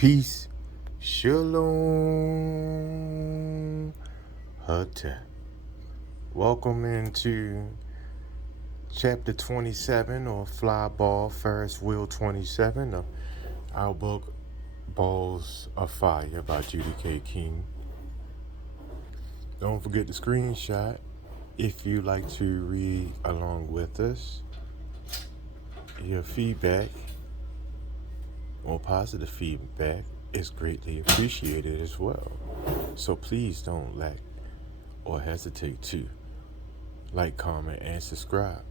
Peace. Shalom. Hutep. Welcome into Chapter 27 or Fly Ball Ferris Wheel 27 of our book Balls of Fire by Judy K. King. Don't forget the screenshot if you like to read along with us. Your feedback or positive feedback is greatly appreciated as well. So please don't lack or hesitate to like, comment, and subscribe.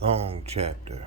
Long chapter.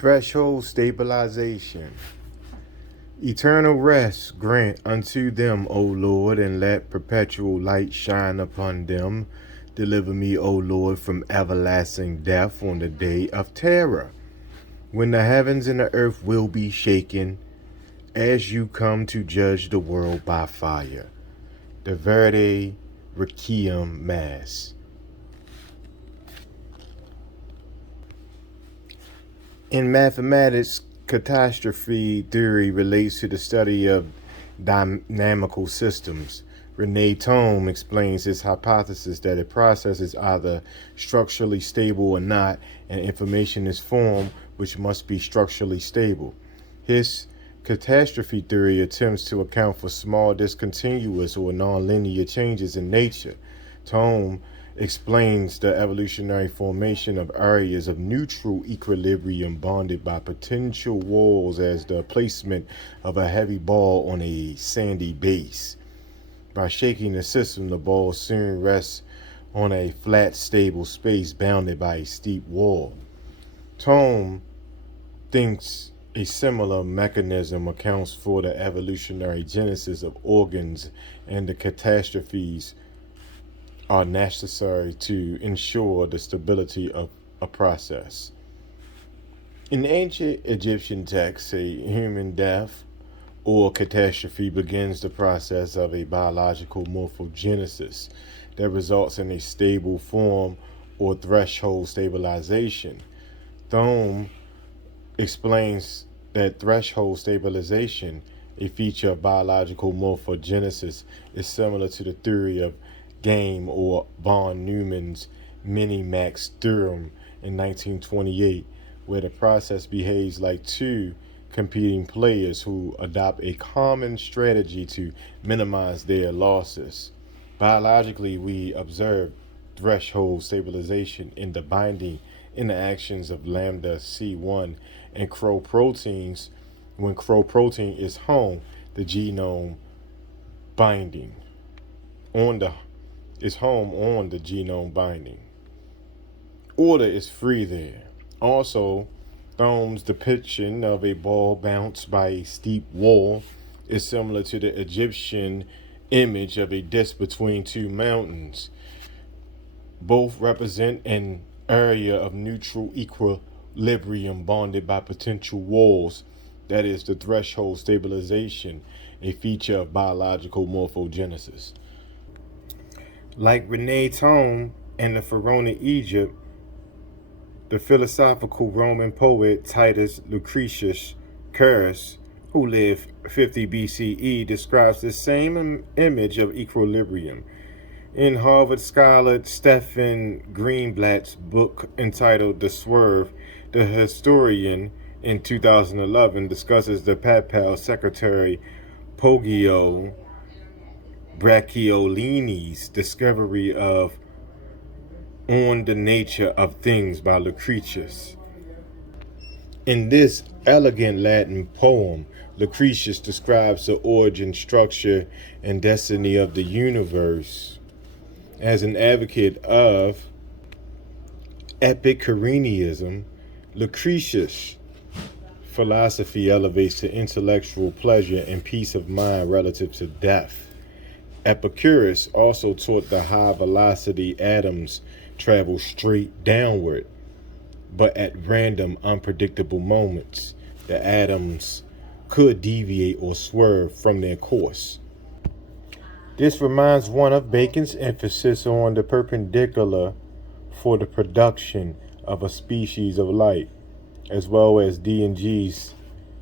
Threshold stabilization. Eternal rest grant unto them, O Lord, and let perpetual light shine upon them. Deliver me, O Lord, from everlasting death on the day of terror, when the heavens and the earth will be shaken, as you come to judge the world by fire. The Verde Requiem Mass. In mathematics, catastrophe theory relates to the study of dynamical systems. Rene Thom explains his hypothesis that a process is either structurally stable or not, and information is formed which must be structurally stable. His catastrophe theory attempts to account for small discontinuous or nonlinear changes in nature. Thom explains the evolutionary formation of areas of neutral equilibrium bonded by potential walls as the placement of a heavy ball on a sandy base. By shaking the system, the ball soon rests on a flat, stable space bounded by a steep wall. Thom thinks a similar mechanism accounts for the evolutionary genesis of organs, and the catastrophes are necessary to ensure the stability of a process. In ancient Egyptian texts, a human death or catastrophe begins the process of a biological morphogenesis that results in a stable form or threshold stabilization. Thome explains that threshold stabilization, a feature of biological morphogenesis, is similar to the theory of game or von Neumann's minimax theorem in 1928, where the process behaves like two competing players who adopt a common strategy to minimize their losses. Biologically, we observe threshold stabilization in the binding interactions of lambda C1 and crow proteins when crow protein is home, the genome binding on the is home on the genome binding. Order is free there. Also, Thome's depiction of a ball bounced by a steep wall is similar to the Egyptian image of a disc between two mountains. Both represent an area of neutral equilibrium bonded by potential walls, that is, the threshold stabilization, a feature of biological morphogenesis. Like Rene Thome and the Pharaoh of Egypt, the philosophical Roman poet Titus Lucretius Carus, who lived 50 BCE, describes the same image of equilibrium. In Harvard scholar Stephen Greenblatt's book entitled The Swerve, the historian in 2011 discusses the papal secretary Poggio Bracciolini's discovery of On the Nature of Things by Lucretius. In this elegant Latin poem, Lucretius describes the origin, structure, and destiny of the universe. As an advocate of Epicureanism, Lucretius' philosophy elevates to intellectual pleasure and peace of mind relative to death. Epicurus also taught the high-velocity atoms travel straight downward, but at random, unpredictable moments, the atoms could deviate or swerve from their course. This reminds one of Bacon's emphasis on the perpendicular for the production of a species of light, as well as D&G's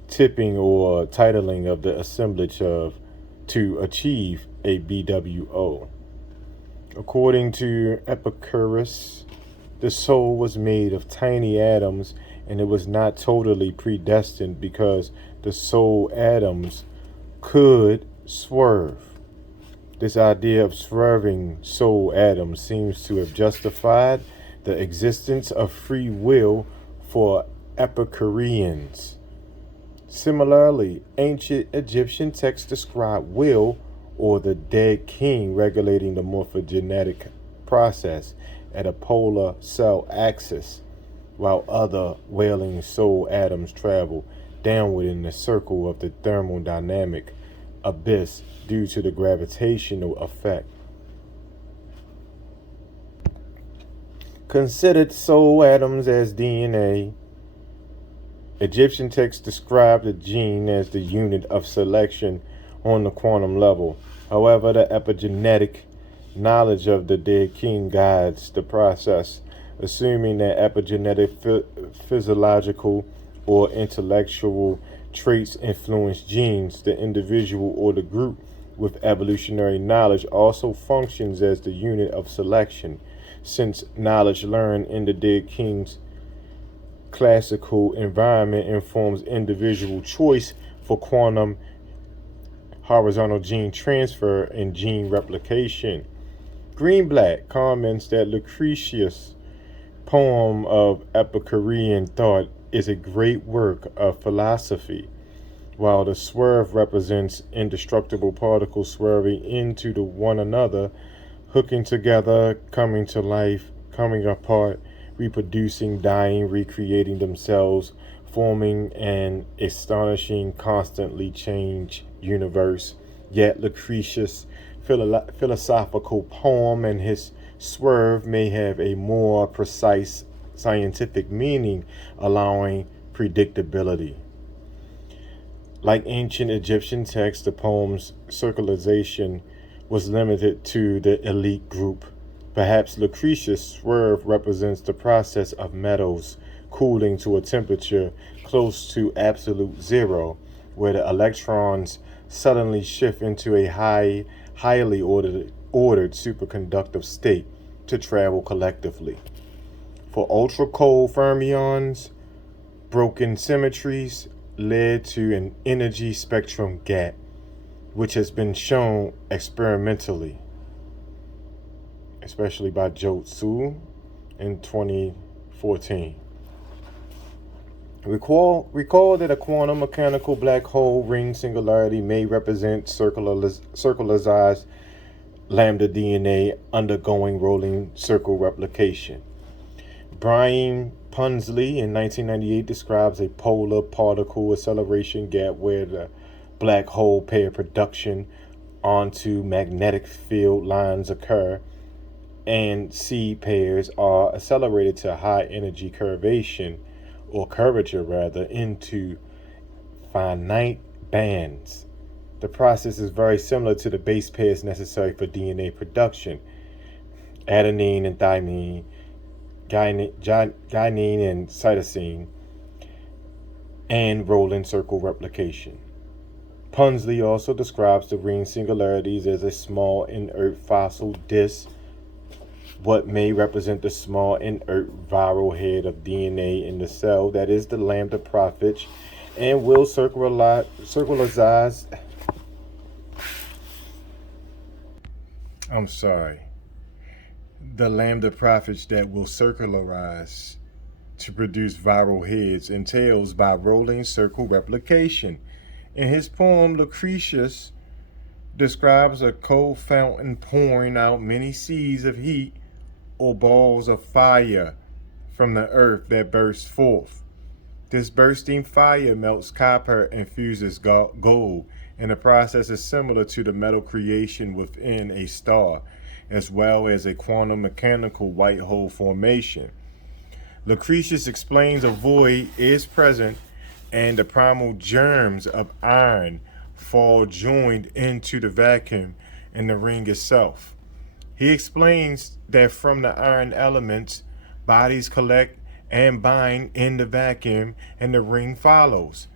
tipping or titling of the assemblage of to achieve a BWO. According to Epicurus, the soul was made of tiny atoms, and it was not totally predestined because the soul atoms could swerve. This idea of swerving soul atoms seems to have justified the existence of free will for Epicureans. Similarly, ancient Egyptian texts describe will, or the dead king, regulating the morphogenetic process at a polar cell axis, while other wailing soul atoms travel downward in the circle of the thermodynamic abyss due to the gravitational effect. Considered soul atoms as DNA, Egyptian texts describe the gene as the unit of selection on the quantum level. However, the epigenetic knowledge of the dead king guides the process, assuming that epigenetic physiological or intellectual traits influence genes. The individual or the group with evolutionary knowledge also functions as the unit of selection, since knowledge learned in the dead king's classical environment informs individual choice for quantum horizontal gene transfer and gene replication. Greenblatt comments that Lucretius' poem of Epicurean thought is a great work of philosophy, while the swerve represents indestructible particles swerving into the one another, hooking together, coming to life, coming apart, reproducing, dying, recreating themselves, forming an astonishing, constantly changed universe. Yet Lucretius' philosophical poem and his swerve may have a more precise scientific meaning, allowing predictability. Like ancient Egyptian texts, the poem's circularization was limited to the elite group. Perhaps Lucretius' swerve represents the process of metals cooling to a temperature close to absolute zero, where the electrons suddenly shift into a highly ordered superconductive state to travel collectively. For ultra cold fermions, broken symmetries led to an energy spectrum gap, which has been shown experimentally, especially by Ch.27 in 2014. Recall that a quantum mechanical black hole ring singularity may represent circularized lambda DNA undergoing rolling circle replication. Brian Punsley in 1998 describes a polar particle acceleration gap where the black hole pair production onto magnetic field lines occur and C pairs are accelerated to high energy curvature rather, into finite bands. The process is very similar to the base pairs necessary for DNA production, adenine and thymine, guanine and cytosine, and rolling circle replication. Punsley also describes the ring singularities as a small inert fossil disk, what may represent the small inert viral head of DNA in the cell that is the lambda profit and will circularize. I'm sorry. The lambda profit that will circularize to produce viral heads entails by rolling circle replication. In his poem, Lucretius describes a cold fountain pouring out many seas of heat or balls of fire from the earth that burst forth. This bursting fire melts copper and fuses gold, and the process is similar to the metal creation within a star, as well as a quantum mechanical white hole formation. Lucretius explains a void is present and the primal germs of iron fall joined into the vacuum in the ring itself. He explains that from the iron elements, bodies collect and bind in the vacuum and the ring follows.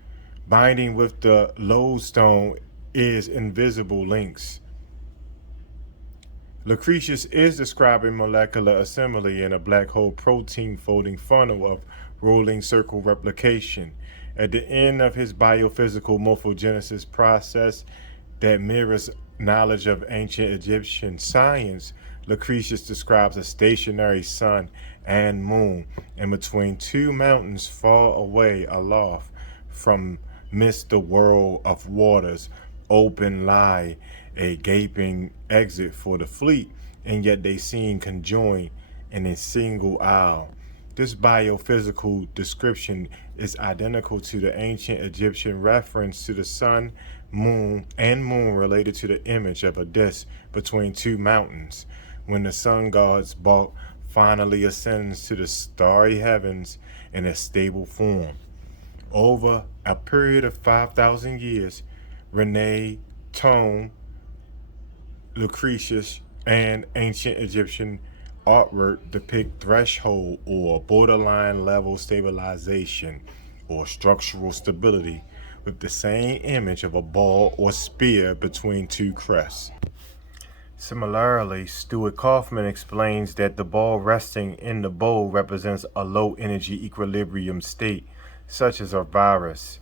Binding with the lodestone is invisible links. Lucretius is describing molecular assembly in a black hole protein folding funnel of rolling circle replication. At the end of his biophysical morphogenesis process that mirrors knowledge of ancient Egyptian science, Lucretius describes a stationary sun and moon, and between two mountains far away aloft from midst the whirl of waters open lie a gaping exit for the fleet, and yet they seem conjoined in a single aisle. This biophysical description is identical to the ancient Egyptian reference to the sun, moon related to the image of a disk between two mountains. When the sun god's bulk finally ascends to the starry heavens in a stable form. Over a period of 5,000 years, Rene Tome, Lucretius, and ancient Egyptian artwork depict threshold or borderline level stabilization or structural stability with the same image of a ball or spear between two crests. Similarly, Stuart Kaufman explains that the ball resting in the bowl represents a low energy equilibrium state, such as a virus.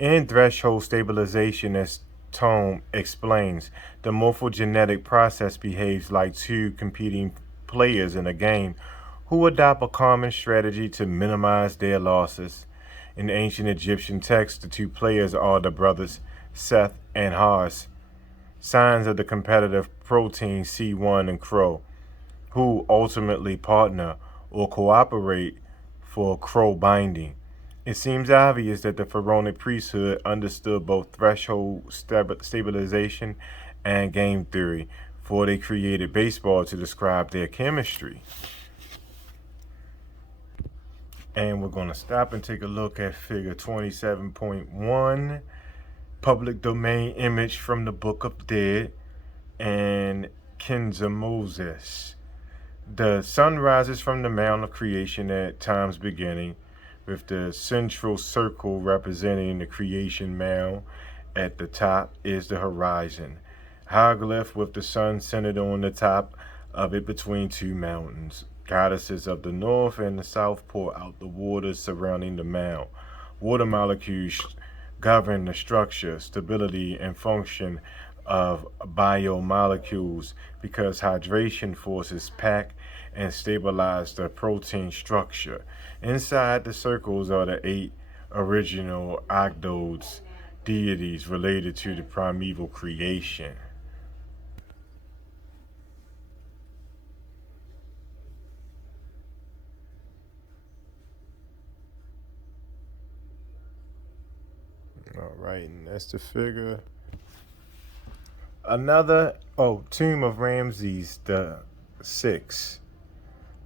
In threshold stabilization, as Tome explains, the morphogenetic process behaves like two competing players in a game who adopt a common strategy to minimize their losses. In ancient Egyptian texts, the two players are the brothers Seth and Horus, signs of the competitive protein C1 and Crow, who ultimately partner or cooperate for Crow binding. It seems obvious that the pharaonic priesthood understood both threshold stabilization and game theory, for they created baseball to describe their chemistry. And we're going to stop and take a look at figure 27.1. public domain image from the Book of Dead, and Kenza Moses. The sun rises from the Mount of Creation at time's beginning, with the central circle representing the creation mound. At the top is the horizon, hieroglyph with the sun centered on the top of it between two mountains. Goddesses of the north and the south pour out the waters surrounding the mound. Water molecules govern the structure, stability, and function of biomolecules because hydration forces pack and stabilize the protein structure. Inside the circles are the 8 original ogdoads, deities related to the primeval creation. All right, and that's the figure. Another, tomb of Ramses the Sixth.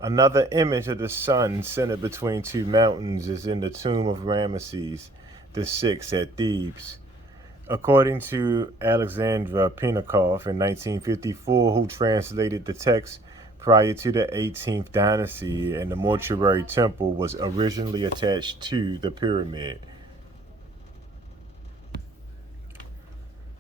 Another image of the sun centered between two mountains is in the tomb of Ramesses the Sixth at Thebes. According to Alexandra Pinakov in 1954, who translated the text prior to the 18th dynasty, and the mortuary temple was originally attached to the pyramid.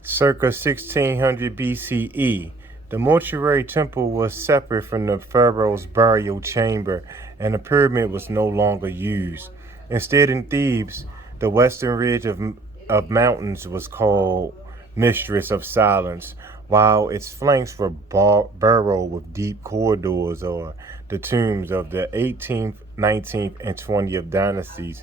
Circa 1600 BCE, the mortuary temple was separate from the pharaoh's burial chamber, and the pyramid was no longer used. Instead, in Thebes, the western ridge of mountains was called Mistress of Silence, while its flanks were burrowed with deep corridors, or the tombs of the 18th, 19th, and 20th dynasties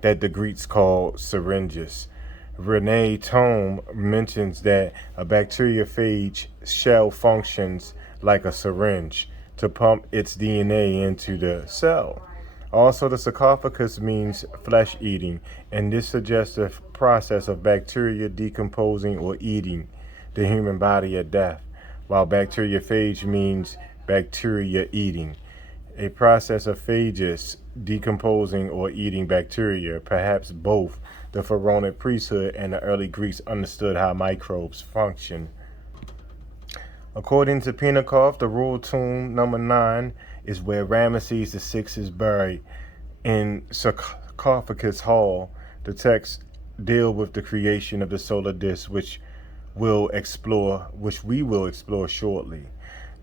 that the Greeks called syringes. Rene Thome mentions that a bacteriophage shell functions like a syringe to pump its DNA into the cell. Also, the sarcophagus means flesh eating, and this suggests a process of bacteria decomposing or eating the human body at death, while bacteriophage means bacteria eating, a process of phages decomposing or eating bacteria. Perhaps both the pharaonic priesthood and the early Greeks understood how microbes function. According to Pinakov, the royal tomb number 9 is where Ramesses VI is buried. In Sarcophagus Hall, the texts deal with the creation of the solar disk, which we will explore shortly.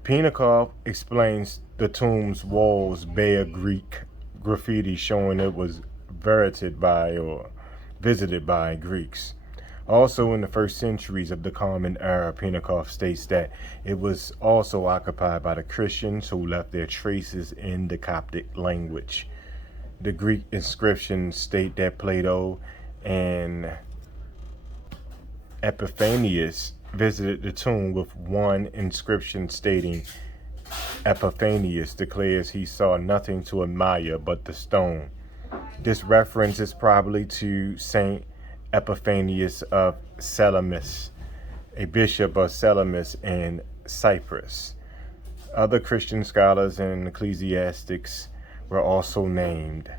Pinakov explains the tomb's walls bear Greek graffiti showing it was visited by Greeks. Also, in the first centuries of the Common Era, Pinakov states that it was also occupied by the Christians who left their traces in the Coptic language. The Greek inscriptions state that Plato and Epiphanius visited the tomb, with one inscription stating Epiphanius declares he saw nothing to admire but the stone. This reference is probably to Saint Epiphanius of Salamis, a bishop of Salamis in Cyprus. Other Christian scholars and ecclesiastics were also named.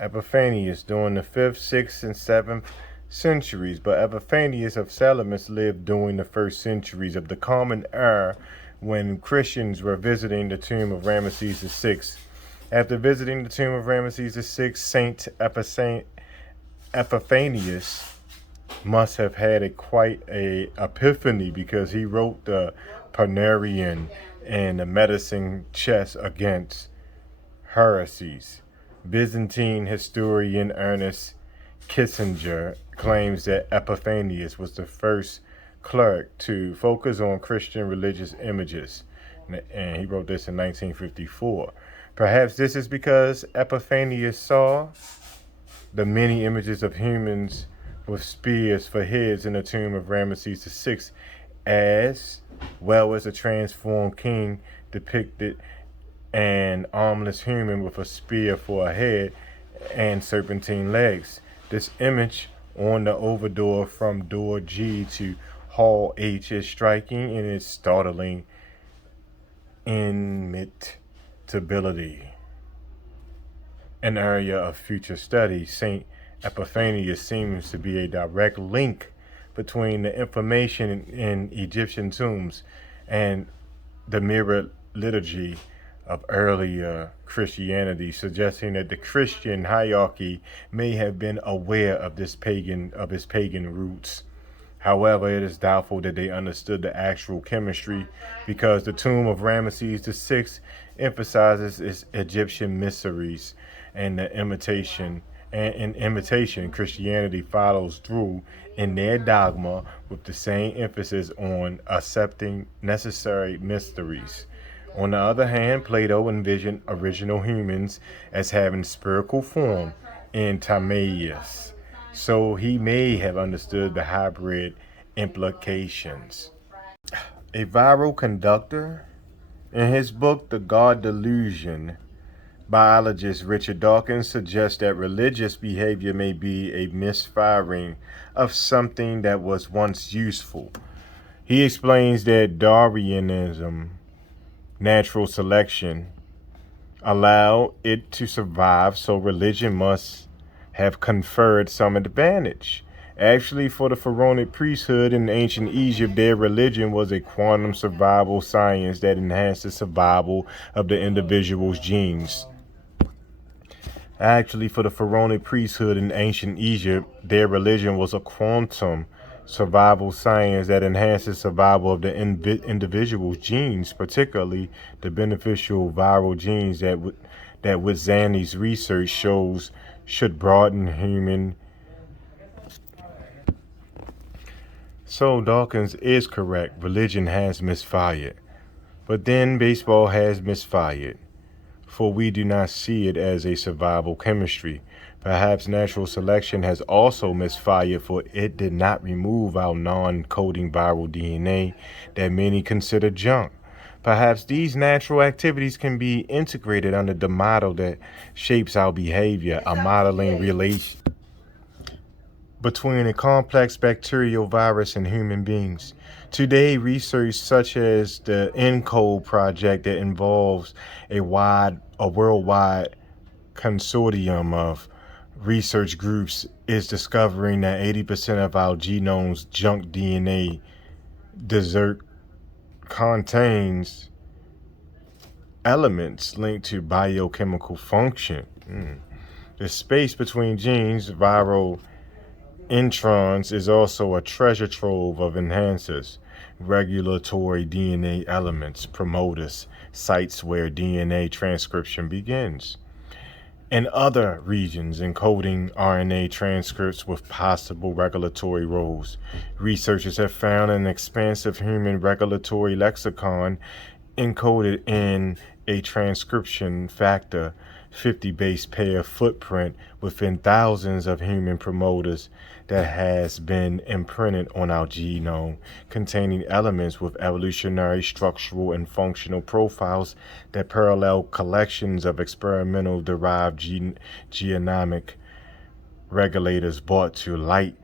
Epiphanius during the 5th, 6th, and 7th centuries, but Epiphanius of Salamis lived during the first centuries of the Common Era when Christians were visiting the tomb of Ramesses VI. After visiting the tomb of Ramesses VI, Saint Epiphanius must have had quite a epiphany, because he wrote the Panarion and the medicine chest against heresies. Byzantine historian Ernest Kissinger claims that Epiphanius was the first cleric to focus on Christian religious images, and he wrote this in 1954. Perhaps this is because Epiphanius saw the many images of humans with spears for heads in the tomb of Ramesses VI, as well as a transformed king depicted an armless human with a spear for a head and serpentine legs. This image on the overdoor from door G to hall H is striking in its startling imitability. An area of future study, St. Epiphanius seems to be a direct link between the information in Egyptian tombs and the mirror liturgy of earlier Christianity, suggesting that the Christian hierarchy may have been aware of its pagan roots. However, it is doubtful that they understood the actual chemistry because the tomb of Ramesses VI emphasizes its Egyptian mysteries and the imitation and in imitation Christianity follows through in their dogma with the same emphasis on accepting necessary mysteries. On the other hand, Plato envisioned original humans as having spherical form in Timaeus, so he may have understood the hybrid implications. A viral conductor? In his book, The God Delusion, biologist Richard Dawkins suggests that religious behavior may be a misfiring of something that was once useful. He explains that Darwinism, natural selection, allowed it to survive, so religion must have conferred some advantage. Actually, for the pharaonic priesthood in ancient Egypt, their religion was a quantum survival science that enhanced the survival of the individual's genes. Actually, for the pharaonic priesthood in ancient Egypt, their religion was a quantum survival science that enhances survival of the individual's genes, particularly the beneficial viral genes that with Zanni's research shows should broaden human. So Dawkins is correct. Religion has misfired. But then baseball has misfired, for we do not see it as a survival chemistry. Perhaps natural selection has also misfired, for it did not remove our non-coding viral DNA that many consider junk. Perhaps these natural activities can be integrated under the model that shapes our behavior, a modeling relation between a complex bacterial virus and human beings. Today, research such as the ENCODE project that involves a worldwide consortium of research groups is discovering that 80% of our genome's junk DNA desert contains elements linked to biochemical function. The space between genes, viral introns, is also a treasure trove of enhancers, regulatory DNA elements, promoters, sites where DNA transcription begins, and other regions encoding RNA transcripts with possible regulatory roles. Researchers have found an expansive human regulatory lexicon encoded in a transcription factor 50 base pair footprint within thousands of human promoters that has been imprinted on our genome, containing elements with evolutionary, structural, and functional profiles that parallel collections of experimental derived genomic regulators brought to light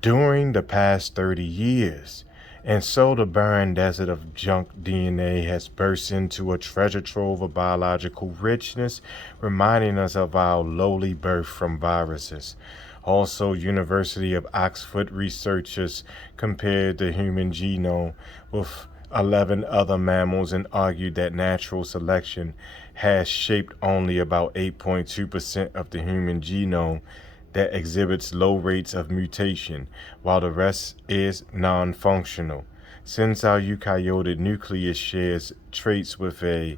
during the past 30 years. And so the barren desert of junk DNA has burst into a treasure trove of biological richness, reminding us of our lowly birth from viruses. Also, University of Oxford researchers compared the human genome with 11 other mammals and argued that natural selection has shaped only about 8.2% of the human genome that exhibits low rates of mutation, while the rest is non-functional. Since our eukaryotic nucleus shares traits with a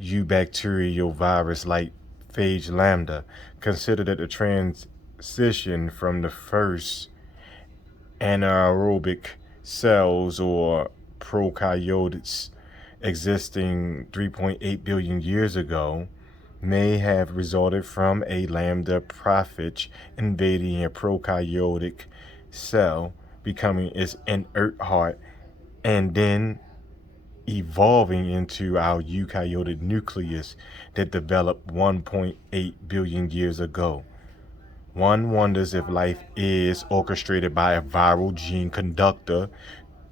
eubacterial virus like phage lambda, consider that the transition from the first anaerobic cells or prokaryotes existing 3.8 billion years ago may have resulted from a lambda prophage invading a prokaryotic cell, becoming its inert heart, and then evolving into our eukaryotic nucleus that developed 1.8 billion years ago. One wonders if life is orchestrated by a viral gene conductor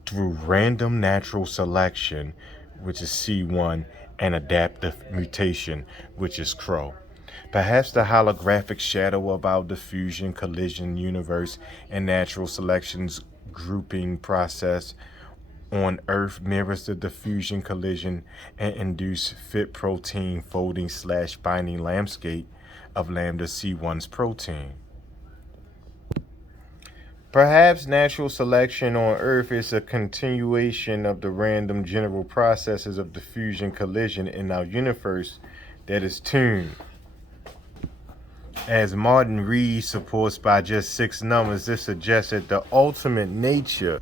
through random natural selection, which is C1, and adaptive mutation, which is CRO. Perhaps the holographic shadow of our diffusion collision universe and natural selection's grouping process on Earth mirrors the diffusion collision and induced fit protein folding slash binding landscape of lambda C1's protein. Perhaps natural selection on Earth is a continuation of the random general processes of diffusion collision in our universe that is tuned. As Martin Rees supports by just 6 numbers, this suggests that the ultimate nature.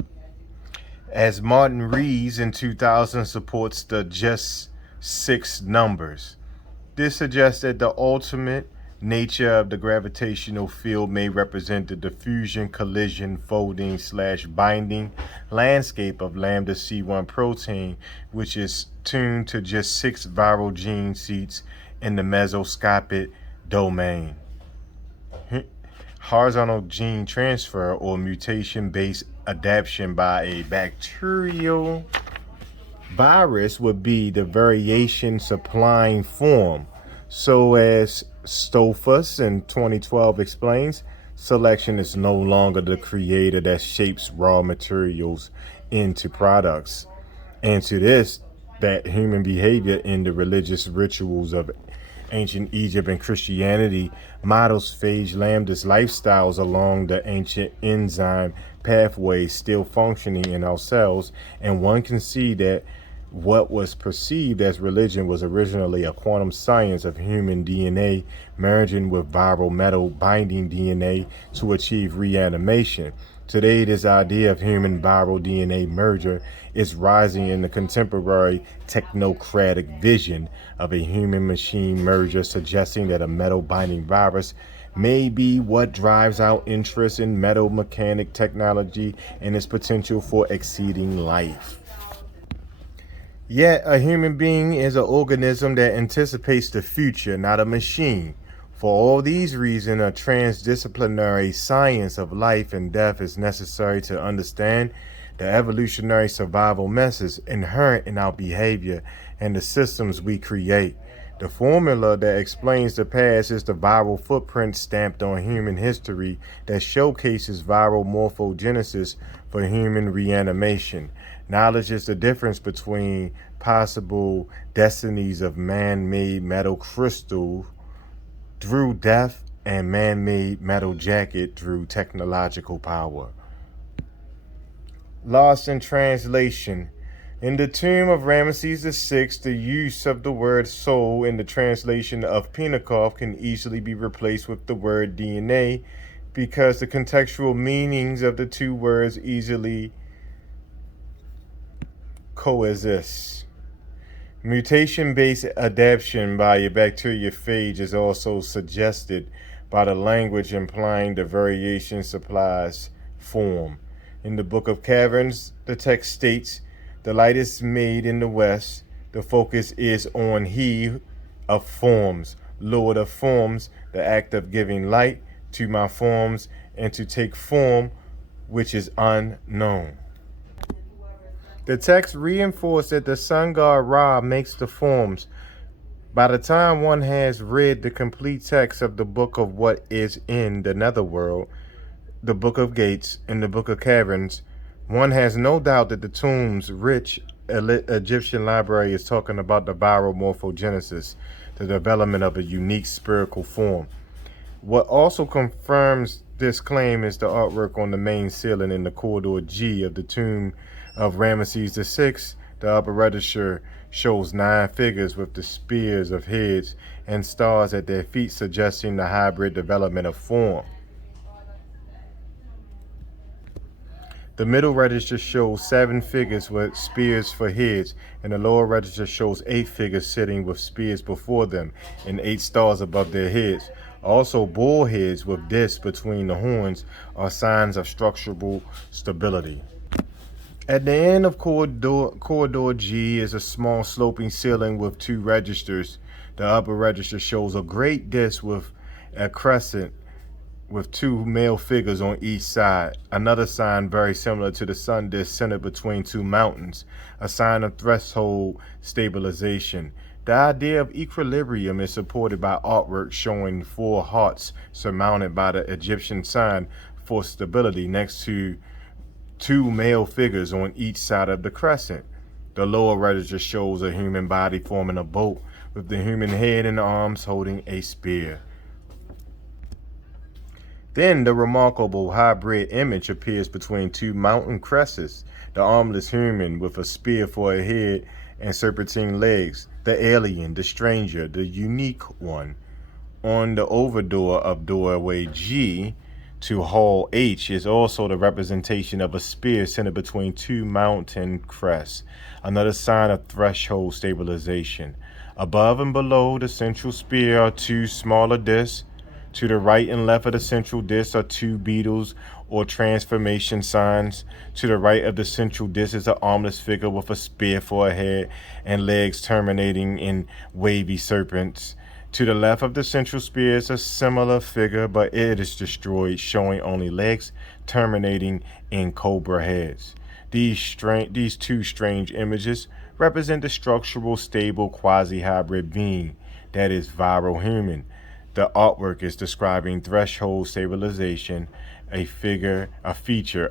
As Martin Rees in 2000 supports the just 6 numbers, this suggests that the ultimate nature of the gravitational field may represent the diffusion, collision, folding slash binding landscape of lambda C1 protein, which is tuned to just 6 viral gene seats in the mesoscopic domain. Horizontal gene transfer or mutation-based adaptation by a bacterial virus would be the variation supplying form. So as Stofus in 2012 explains, selection is no longer the creator that shapes raw materials into products. And to this, that human behavior in the religious rituals of ancient Egypt and Christianity models phage lambda's lifestyles along the ancient enzyme pathways still functioning in our cells, and one can see that what was perceived as religion was originally a quantum science of human DNA merging with viral metal binding DNA to achieve reanimation. Today, this idea of human viral DNA merger is rising in the contemporary technocratic vision of a human-machine merger, suggesting that a metal-binding virus may be what drives our interest in metal mechanic technology and its potential for exceeding life. Yet, a human being is an organism that anticipates the future, not a machine. For all these reasons, a transdisciplinary science of life and death is necessary to understand the evolutionary survival methods inherent in our behavior and the systems we create. The formula that explains the past is the viral footprint stamped on human history that showcases viral morphogenesis for human reanimation. Knowledge is the difference between possible destinies of man-made metal crystal through death and man-made metal jacket through technological power. Lost in translation. In the tomb of Ramesses VI, the use of the word soul in the translation of Pentecost can easily be replaced with the word DNA because the contextual meanings of the two words easily coexist. Mutation-based adaptation by a bacteriophage is also suggested by the language implying the variation supplies form. In the Book of Caverns, the text states, "The light is made in the west. The focus is on He of forms, Lord of forms, the act of giving light to my forms and to take form which is unknown." The text reinforced that the sun god Ra makes the forms. By the time one has read the complete text of the Book of What is in the Netherworld, the Book of Gates, and the Book of Caverns, one has no doubt that the tomb's rich Egyptian library is talking about the viral morphogenesis, the development of a unique spherical form. What also confirms this claim is the artwork on the main ceiling in the corridor G of the tomb of Ramesses VI. The upper register shows 9 figures with the spears of heads and stars at their feet, suggesting the hybrid development of form. The middle register shows 7 figures with spears for heads, and the lower register shows 8 figures sitting with spears before them and 8 stars above their heads. Also, bull heads with discs between the horns are signs of structural stability. At the end of corridor G is a small sloping ceiling with 2 registers. The upper register shows a great disc with a crescent with 2 male figures on each side. Another sign very similar to the sun disc centered between 2 mountains, a sign of threshold stabilization. The idea of equilibrium is supported by artwork showing four hearts surmounted by the Egyptian sign for stability next to two male figures on each side of the crescent. The lower register shows a human body forming a boat with the human head and arms holding a spear. Then the remarkable hybrid image appears between two mountain crests, the armless human with a spear for a head and serpentine legs, the alien, the stranger, the unique one. On the overdoor of doorway G to hall H is also the representation of a spear centered between two mountain crests, another sign of threshold stabilization. Above and below the central spear are two smaller discs. To the right and left of the central disc are two beetles or transformation signs. To the right of the central disc is an armless figure with a spear for a head and legs terminating in wavy serpents. To the left of the central spear is a similar figure, but it is destroyed, showing only legs terminating in cobra heads. These two strange images represent the structural, stable, quasi-hybrid being that is viral human. The artwork is describing threshold stabilization, a feature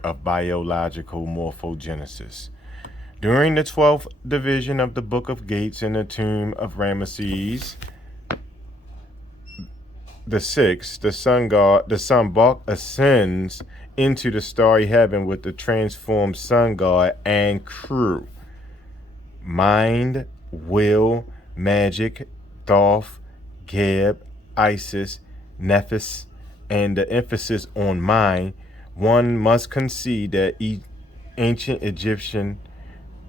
of biological morphogenesis. During the 12th division of the Book of Gates in the tomb of Ramesses the sixth, the sun god ascends into the starry heaven with the transformed sun god and crew. Mind, will, magic, Thoth, Geb, Isis, Nephis, and the emphasis on mind, one must concede that ancient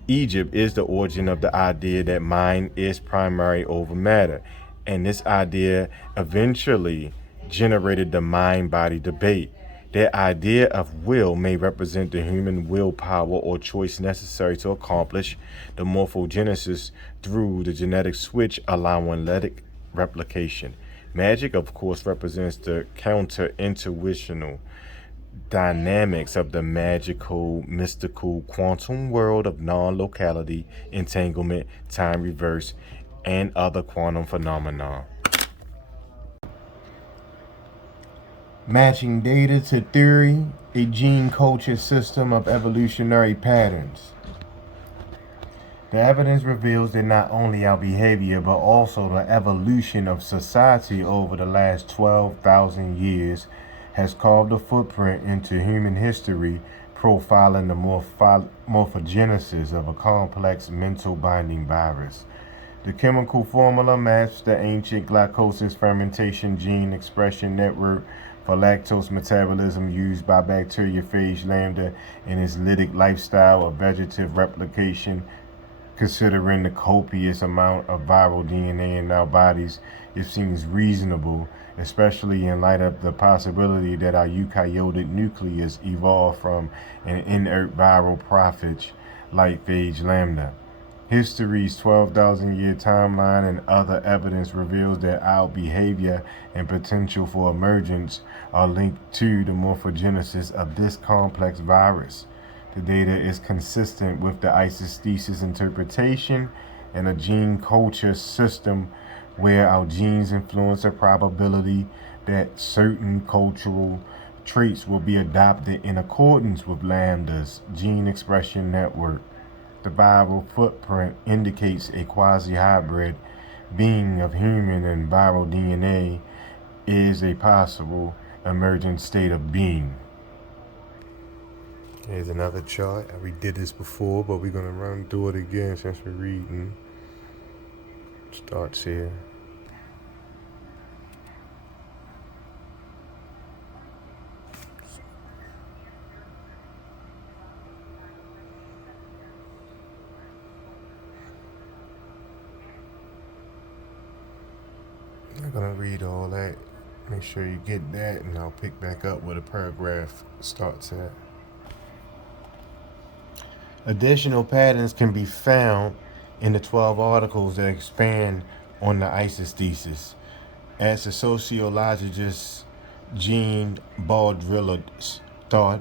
Egypt is the origin of the idea that mind is primary over matter, and this idea eventually generated the mind-body debate. That idea of will may represent the human willpower or choice necessary to accomplish the morphogenesis through the genetic switch allowing lytic replication. Magic, of course, represents the counter-intuitional dynamics of the magical, mystical, quantum world of non-locality, entanglement, time reverse, and other quantum phenomena. Matching data to theory, a gene culture system of evolutionary patterns. The evidence reveals that not only our behavior, but also the evolution of society over the last 12,000 years has carved a footprint into human history, profiling the morphogenesis of a complex mental binding virus. The chemical formula matched the ancient glycolysis fermentation gene expression network for lactose metabolism used by bacteriophage lambda in its lytic lifestyle of vegetative replication. Considering the copious amount of viral DNA in our bodies, it seems reasonable, especially in light of the possibility that our eukaryotic nucleus evolved from an inert viral prophage like phage lambda. History's 12,000-year timeline and other evidence reveals that our behavior and potential for emergence are linked to the morphogenesis of this complex virus. The data is consistent with the ISIS thesis interpretation and a gene culture system where our genes influence a probability that certain cultural traits will be adopted in accordance with Lambda's gene expression network. The viral footprint indicates a quasi-hybrid being of human and viral DNA is a possible emergent state of being. Here's another chart. We did this before, but we're going to run through it again since we're reading. Starts here. I'm not going to read all that. Make sure you get that, and I'll pick back up where the paragraph starts at. Additional patterns can be found in the 12 articles that expand on the ISIS thesis. As the sociologist Jean Baudrillard thought,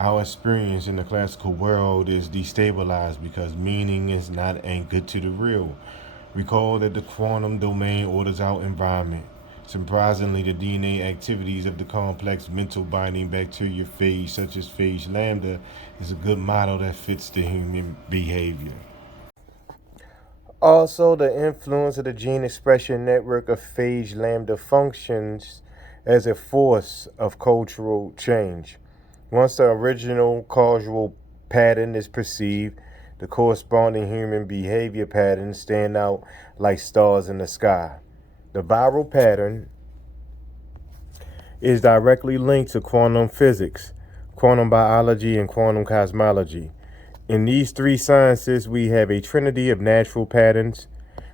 our experience in the classical world is destabilized because meaning is not anchored to the real. Recall that the quantum domain orders our environment. Surprisingly, the DNA activities of the complex mental binding bacteria phage, such as phage lambda, is a good model that fits the human behavior. Also, the influence of the gene expression network of phage lambda functions as a force of cultural change. Once the original causal pattern is perceived, the corresponding human behavior patterns stand out like stars in the sky. The viral pattern is directly linked to quantum physics, quantum biology, and quantum cosmology. In these three sciences, we have a trinity of natural patterns,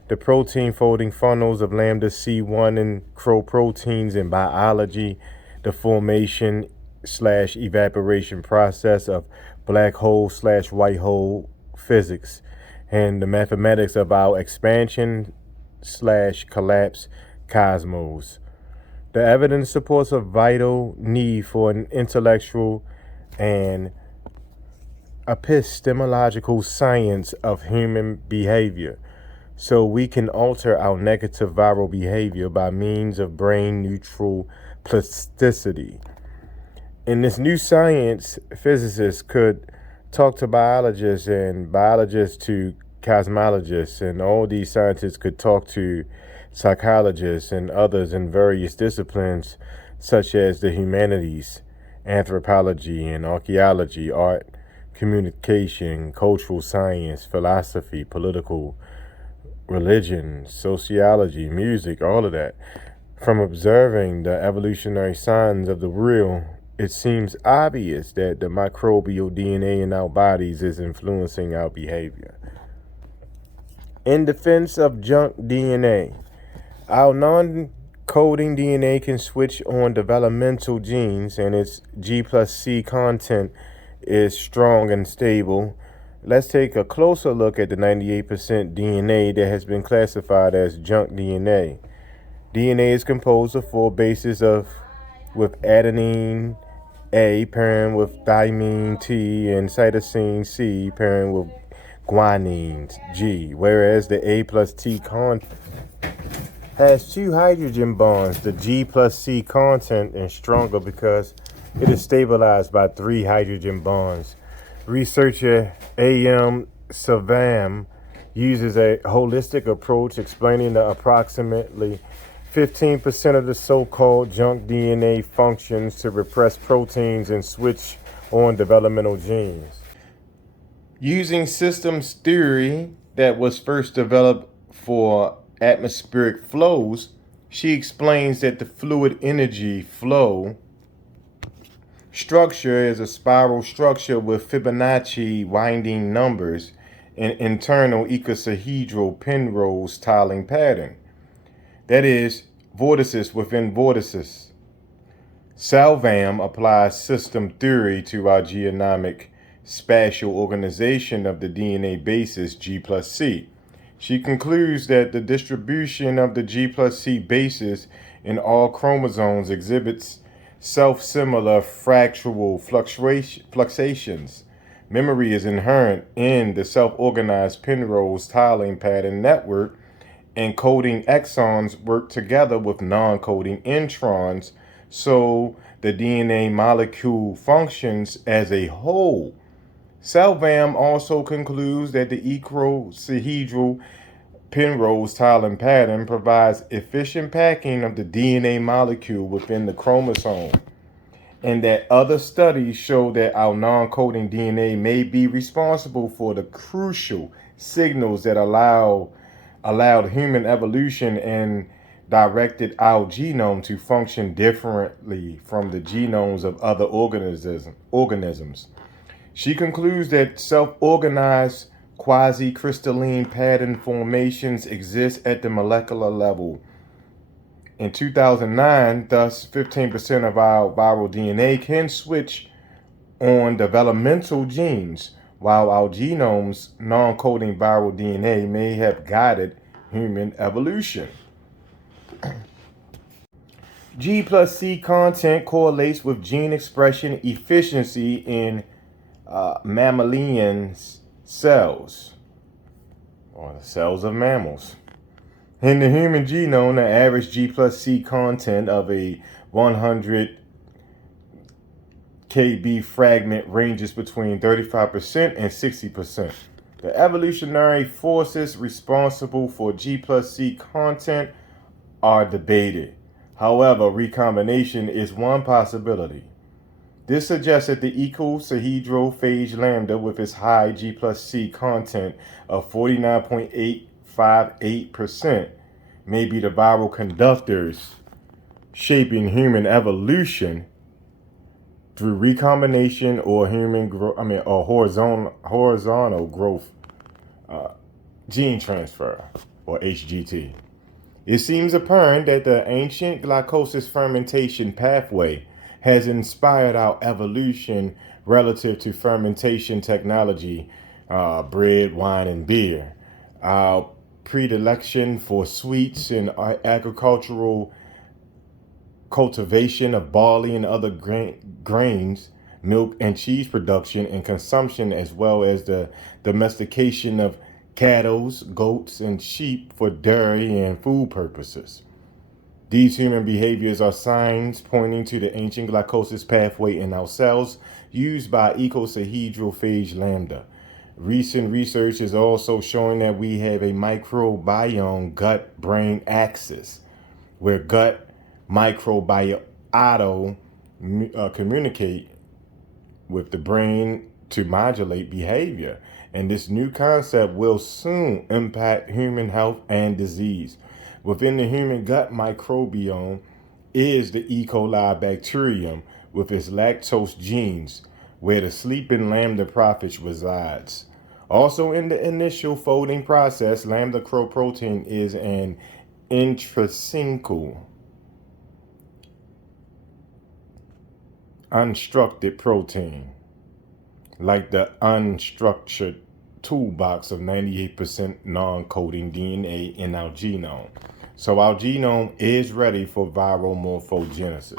the protein folding funnels of lambda C1 and crow proteins in biology, the formation slash evaporation process of black hole slash white hole physics, and the mathematics of our expansion slash collapse cosmos. The evidence supports a vital need for an intellectual and epistemological science of human behavior, so we can alter our negative viral behavior by means of brain neutral plasticity. In this new science, physicists could talk to biologists and biologists to cosmologists, and all these scientists could talk to psychologists and others in various disciplines such as the humanities, anthropology and archaeology, art, communication, cultural science, philosophy, political, religion, sociology, music, all of that. From observing the evolutionary signs of the real, it seems obvious that the microbial DNA in our bodies is influencing our behavior. In defense of junk DNA, our non-coding DNA can switch on developmental genes, and its G+C content is strong and stable. Let's take a closer look at the 98% DNA that has been classified as junk DNA. DNA is composed of four bases with adenine A pairing with thymine T and cytosine C pairing with guanine G, whereas the A plus T content has two hydrogen bonds. The G plus C content is stronger because it is stabilized by three hydrogen bonds. Researcher A.M. Savam uses a holistic approach explaining the approximately 15% of the so-called junk DNA functions to repress proteins and switch on developmental genes. Using systems theory that was first developed for atmospheric flows, she explains that the fluid energy flow structure is a spiral structure with Fibonacci winding numbers and internal icosahedral Penrose tiling pattern. That is, vortices within vortices. Salvam applies system theory to our genomic spatial organization of the DNA basis G plus C. She concludes that the distribution of the G plus C basis in all chromosomes exhibits self-similar fractal fluctuations. Memory is inherent in the self-organized Penrose tiling pattern network, and coding exons work together with non-coding introns, so the DNA molecule functions as a whole. Salvam also concludes that the icosahedral Penrose tiling pattern provides efficient packing of the DNA molecule within the chromosome, and that other studies show that our non-coding DNA may be responsible for the crucial signals that allowed human evolution and directed our genome to function differently from the genomes of other organisms. She concludes that self-organized quasi-crystalline pattern formations exist at the molecular level. In 2009, thus 15% of our viral DNA can switch on developmental genes, while our genome's non-coding viral DNA may have guided human evolution. G plus C content correlates with gene expression efficiency in mammalian cells, or the cells of mammals. In the human genome, the average G plus C content of a 100 KB fragment ranges between 35% and 60%. The evolutionary forces responsible for G plus C content are debated. However, recombination is one possibility. This suggests that the icosahedrophage lambda, with its high G plus C content of 49.858%, may be the viral conductors shaping human evolution through recombination or horizontal growth gene transfer, or HGT. It seems apparent that the ancient glycolysis fermentation pathway has inspired our evolution relative to fermentation technology, bread, wine, and beer. Our predilection for sweets and agricultural cultivation of barley and other grains, milk and cheese production and consumption, as well as the domestication of cattle, goats, and sheep for dairy and food purposes. These human behaviors are signs pointing to the ancient glycolysis pathway in our cells used by icosahedrophage lambda. Recent research is also showing that we have a microbiome gut-brain axis, where gut microbiota communicate with the brain to modulate behavior. And this new concept will soon impact human health and disease. Within the human gut microbiome is the E. coli bacterium with its lactose genes, where the sleeping lambda prophet resides. Also, in the initial folding process, lambda crow protein is an intracecal unstructured protein, like the unstructured toolbox of 98% non-coding DNA in our genome. So our genome is ready for viral morphogenesis.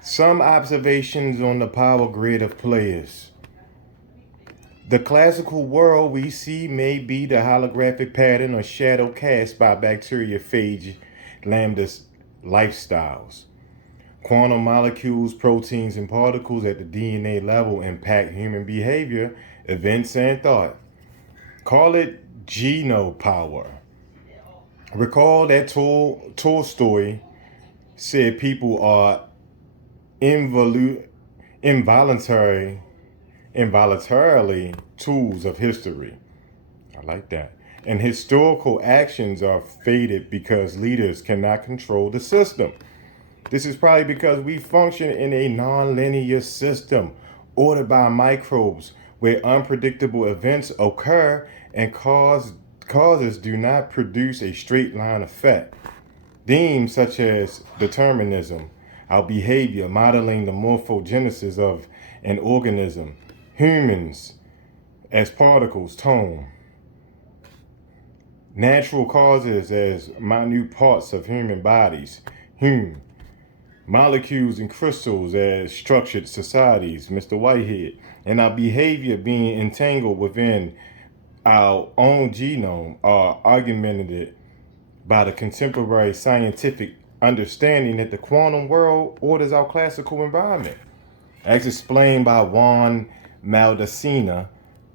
Some observations on the power grid of players. The classical world we see may be the holographic pattern or shadow cast by bacteriophage lambda's lifestyles. Quantum molecules, proteins, and particles at the DNA level impact human behavior, events, and thought. Call it genopower. Recall that Tolstoy said people are involuntarily tools of history. I like that. And historical actions are fated because leaders cannot control the system. This is probably because we function in a non-linear system ordered by microbes where unpredictable events occur and causes do not produce a straight line effect. Themes such as determinism, our behavior modeling the morphogenesis of an organism, humans as particles, tone, natural causes as minute parts of human bodies, molecules and crystals as structured societies, Mr. Whitehead, and our behavior being entangled within our own genome are augmented by the contemporary scientific understanding that the quantum world orders our classical environment. As explained by Juan Maldacena,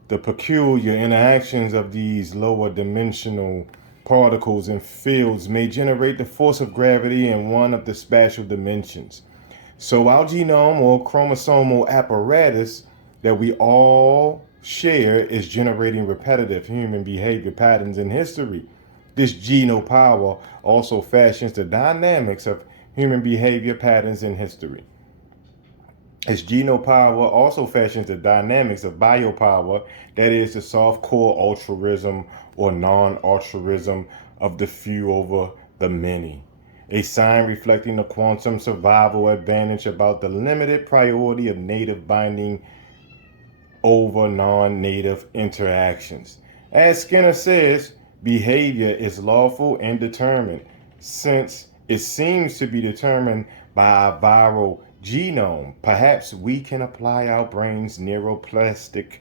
the peculiar interactions of these lower dimensional particles and fields may generate the force of gravity in one of the spatial dimensions. So our genome or chromosomal apparatus that we all share is generating repetitive human behavior patterns in history. This genopower also fashions the dynamics of human behavior patterns in history. Its genopower also fashions the dynamics of biopower, that is, the soft core altruism or non-altruism of the few over the many. A sign reflecting the quantum survival advantage about the limited priority of native binding over non-native interactions. As Skinner says, behavior is lawful and determined, since it seems to be determined by our viral genome. Perhaps we can apply our brain's neuroplastic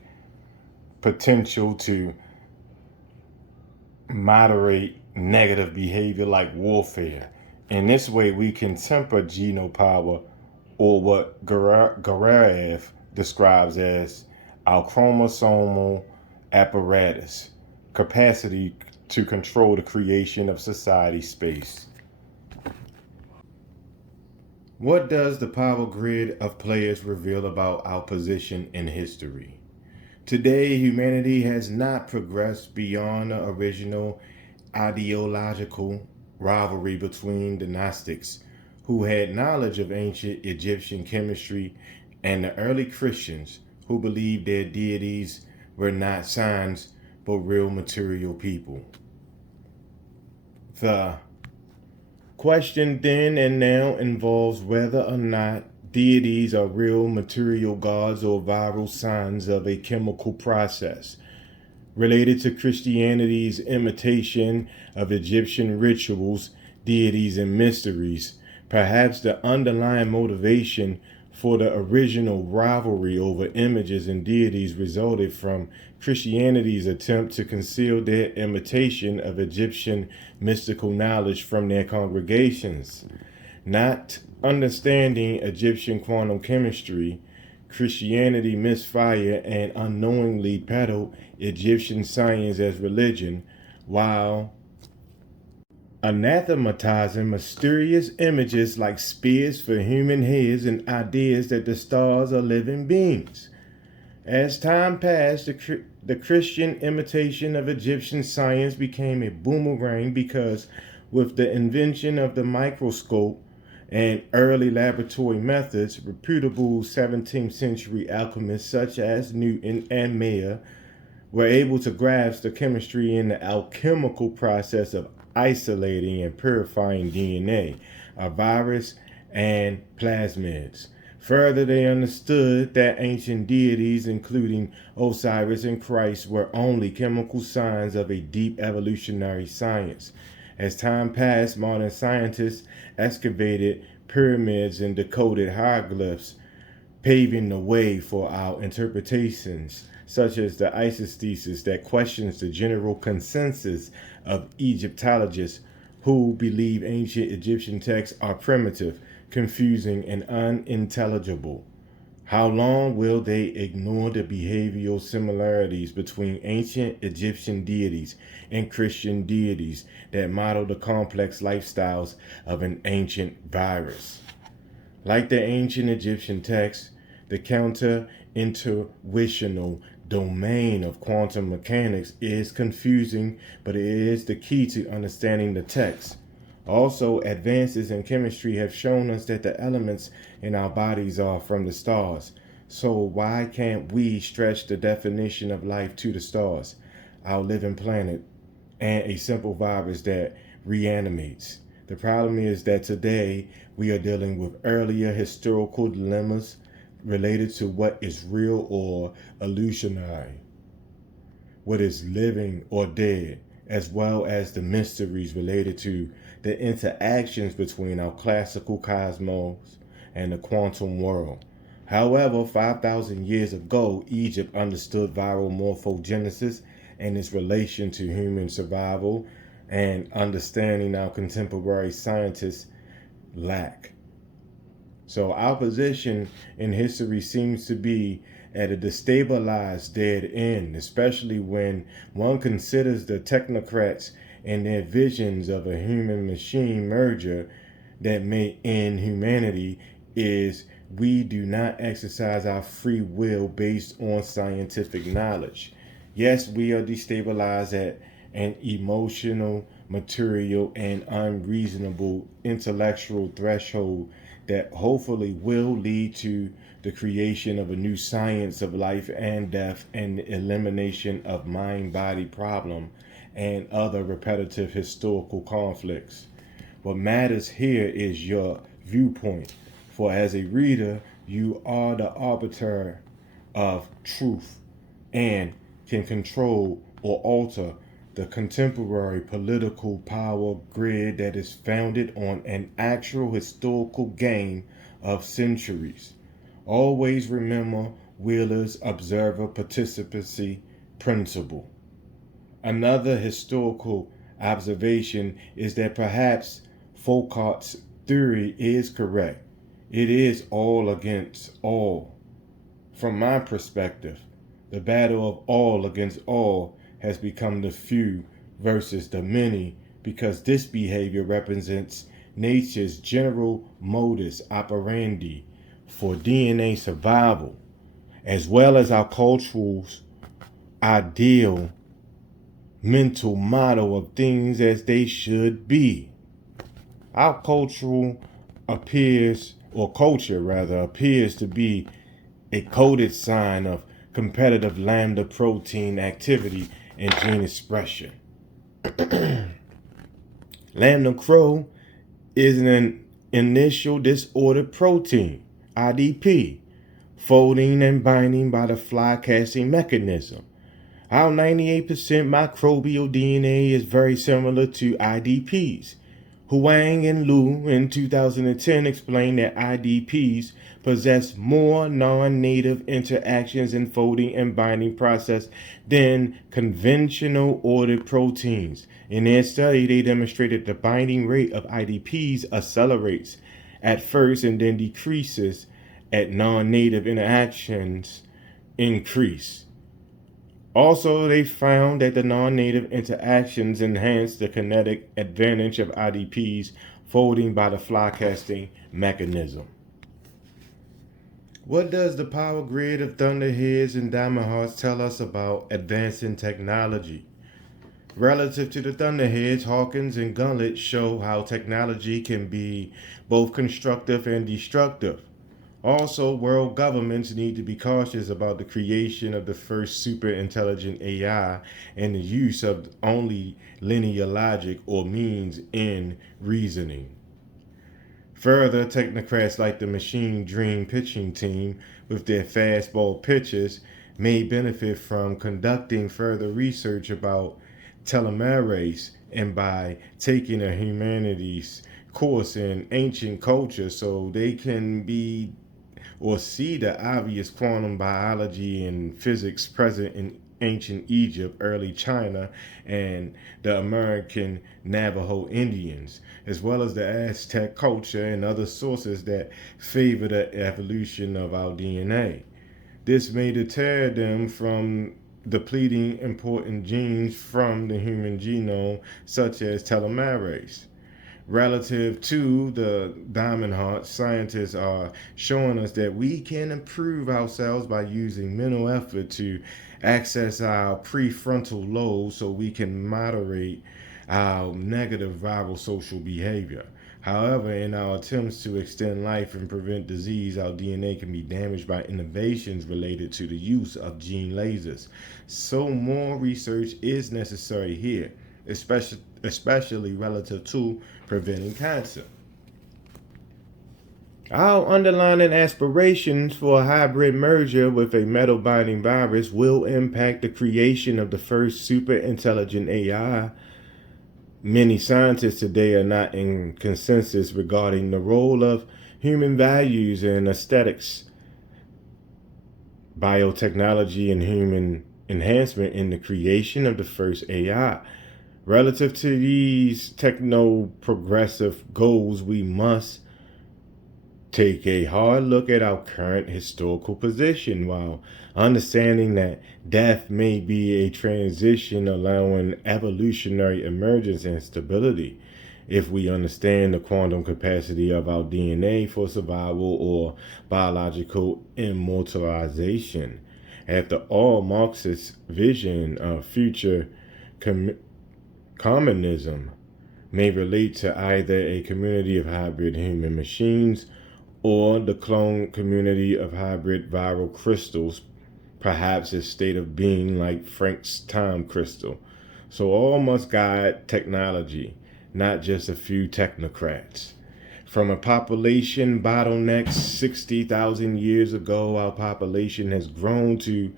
potential to moderate negative behavior like warfare. In this way, we can temper genopower, or what Garaev describes as our chromosomal apparatus, capacity to control the creation of society space. What does the power grid of players reveal about our position in history? Today, humanity has not progressed beyond the original ideological rivalry between the Gnostics, who had knowledge of ancient Egyptian chemistry, and the early Christians, who believed their deities were not signs but real material people. The question then and now involves whether or not deities are real material gods or viral signs of a chemical process. Related to Christianity's imitation of Egyptian rituals, deities, and mysteries, perhaps the underlying motivation for the original rivalry over images and deities resulted from Christianity's attempt to conceal their imitation of Egyptian mystical knowledge from their congregations. Not understanding Egyptian quantum chemistry, Christianity misfired and unknowingly peddled Egyptian science as religion, while anathematizing mysterious images like spears for human heads and ideas that the stars are living beings. As time passed, the Christian imitation of Egyptian science became a boomerang because, with the invention of the microscope and early laboratory methods, reputable 17th century alchemists such as Newton and Mayer were able to grasp the chemistry in the alchemical process of isolating and purifying DNA, a virus, and plasmids. Further, they understood that ancient deities, including Osiris and Christ, were only chemical signs of a deep evolutionary science. As time passed, modern scientists excavated pyramids and decoded hieroglyphs, paving the way for our interpretations, such as the Isis thesis that questions the general consensus of Egyptologists who believe ancient Egyptian texts are primitive, confusing, and unintelligible. How long will they ignore the behavioral similarities between ancient Egyptian deities and Christian deities that model the complex lifestyles of an ancient virus? Like the ancient Egyptian texts, the counter-intuitional domain of quantum mechanics is confusing, but it is the key to understanding the text. Also, advances in chemistry have shown us that the elements in our bodies are from the stars. So why can't we stretch the definition of life to the stars, our living planet, and a simple virus that reanimates? The problem is that today we are dealing with earlier historical dilemmas related to what is real or illusionary, what is living or dead, as well as the mysteries related to the interactions between our classical cosmos and the quantum world. However, 5,000 years ago, Egypt understood viral morphogenesis and its relation to human survival, and understanding our contemporary scientists lack. So our position in history seems to be at a destabilized dead end, especially when one considers the technocrats and their visions of a human-machine merger that may end humanity is we do not exercise our free will based on scientific knowledge. Yes, we are destabilized at an emotional, material, and unreasonable intellectual threshold that hopefully will lead to the creation of a new science of life and death and the elimination of mind-body problem and other repetitive historical conflicts. What matters here is your viewpoint, for as a reader, you are the arbiter of truth and can control or alter the contemporary political power grid that is founded on an actual historical game of centuries. Always remember Wheeler's observer participancy principle. Another historical observation is that perhaps Foucault's theory is correct. It is all against all. From my perspective, the battle of all against all has become the few versus the many because this behavior represents nature's general modus operandi for DNA survival, as well as our cultural's ideal mental model of things as they should be. Our culture appears to be a coded sign of competitive lambda protein activity and gene expression. Lambda crow is an initial disordered protein, IDP, folding and binding by the fly casting mechanism. Our 98% microbial DNA is very similar to IDPs. Huang and Liu in 2010 explained that IDPs possess more non-native interactions in folding and binding process than conventional ordered proteins. In their study, they demonstrated the binding rate of IDPs accelerates at first and then decreases at non-native interactions increase. Also, they found that the non-native interactions enhance the kinetic advantage of IDPs folding by the fly casting mechanism. What does the power grid of Thunderheads and Diamond Hearts tell us about advancing technology? Relative to the Thunderheads, Hawkins and Gauntlet show how technology can be both constructive and destructive. Also, world governments need to be cautious about the creation of the first super intelligent AI and the use of only linear logic or means in reasoning. Further, technocrats like the Machine Dream pitching team with their fastball pitches may benefit from conducting further research about telomerase and by taking a humanities course in ancient culture so they can be or see the obvious quantum biology and physics present in ancient Egypt, early China, and the American Navajo Indians, as well as the Aztec culture and other sources that favor the evolution of our DNA. This may deter them from depleting important genes from the human genome, such as telomerase. Relative to the Diamond Heart, scientists are showing us that we can improve ourselves by using mental effort to access our prefrontal lobe so we can moderate our negative viral social behavior. However, in our attempts to extend life and prevent disease, our DNA can be damaged by innovations related to the use of gene lasers. So more research is necessary here, especially relative to preventing cancer. Our underlying aspirations for a hybrid merger with a metal binding virus will impact the creation of the first super intelligent AI. Many scientists today are not in consensus regarding the role of human values and aesthetics, biotechnology, and human enhancement in the creation of the first AI. Relative to these techno-progressive goals, we must take a hard look at our current historical position while understanding that death may be a transition allowing evolutionary emergence and stability. If we understand the quantum capacity of our DNA for survival or biological immortalization. After all, Marxist vision of future communism may relate to either a community of hybrid human machines or the clone community of hybrid viral crystals, perhaps a state of being like Frank's time crystal. So all must guide technology, not just a few technocrats. From a population bottleneck 60,000 years ago, our population has grown to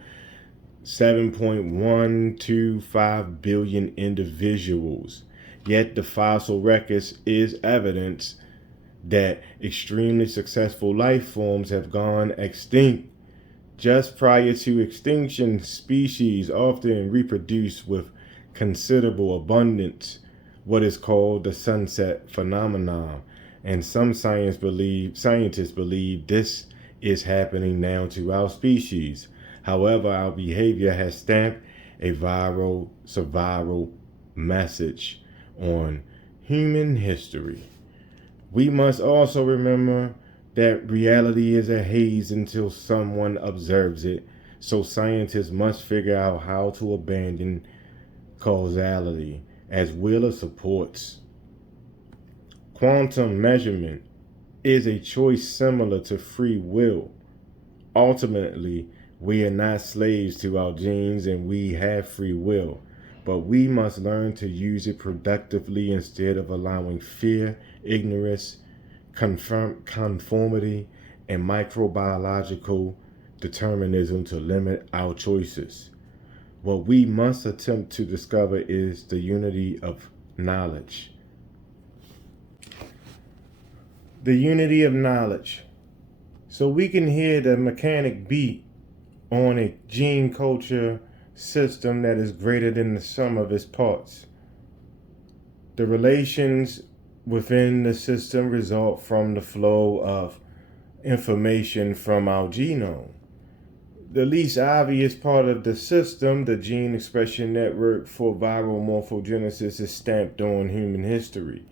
7.125 billion individuals. Yet the fossil record is evidence that extremely successful life forms have gone extinct. Just prior to extinction, species often reproduce with considerable abundance, what is called the sunset phenomenon, and some scientists believe this is happening now to our species. However, our behavior has stamped a viral survival message on human history. We must also remember that reality is a haze until someone observes it, so scientists must figure out how to abandon causality as Wheeler supports. Quantum measurement is a choice similar to free will. Ultimately, we are not slaves to our genes and we have free will, but we must learn to use it productively instead of allowing fear, ignorance, conformity, and microbiological determinism to limit our choices. What we must attempt to discover is the unity of knowledge. The unity of knowledge. So we can hear the mechanic beat on a gene culture system that is greater than the sum of its parts. The relations within the system result from the flow of information from our genome. The least obvious part of the system, the gene expression network for viral morphogenesis, is stamped on human history.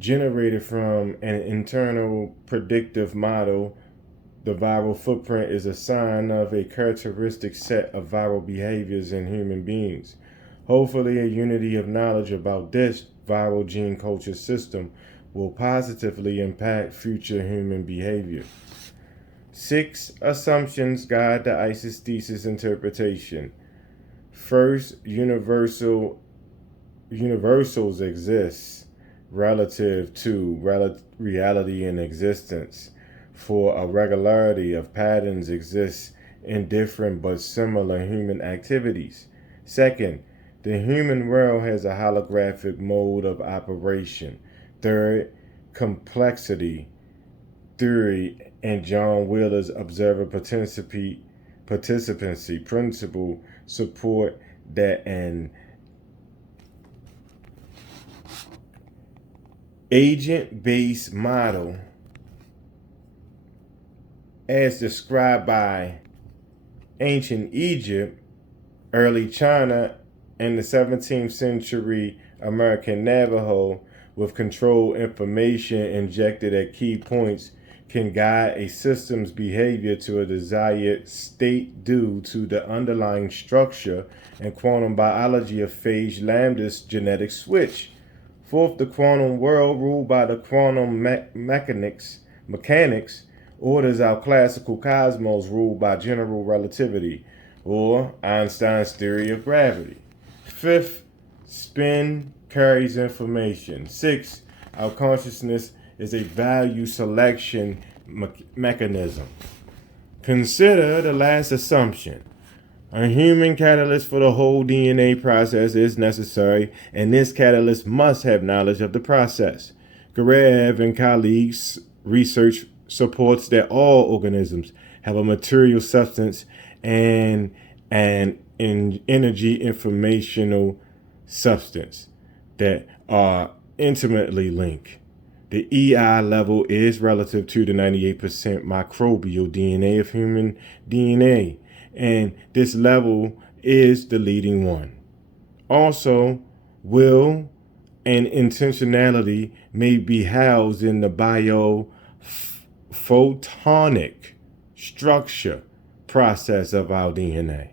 Generated from an internal predictive model, the viral footprint is a sign of a characteristic set of viral behaviors in human beings. Hopefully, a unity of knowledge about this viral gene culture system will positively impact future human behavior. 6 assumptions guide the ISIS thesis interpretation. First, universals exist relative to reality and existence. For a regularity of patterns exists in different but similar human activities. Second, the human world has a holographic mode of operation. Third, complexity theory and John Wheeler's observer participancy principle support that an agent-based model, as described by ancient Egypt, early China, and the 17th century American Navajo, with controlled information injected at key points, can guide a system's behavior to a desired state due to the underlying structure and quantum biology of phage lambda's genetic switch. Fourth, the quantum world, ruled by the quantum mechanics, orders our classical cosmos, ruled by general relativity, or Einstein's theory of gravity. Fifth, spin carries information. Sixth, our consciousness is a value selection mechanism. Consider the last assumption. A human catalyst for the whole DNA process is necessary, and this catalyst must have knowledge of the process. Garev and colleagues' research supports that all organisms have a material substance and an energy informational substance that are intimately linked. The EI level is relative to the 98% microbial DNA of human DNA, and this level is the leading one. Also, will and intentionality may be housed in the biophotonic structure process of our DNA.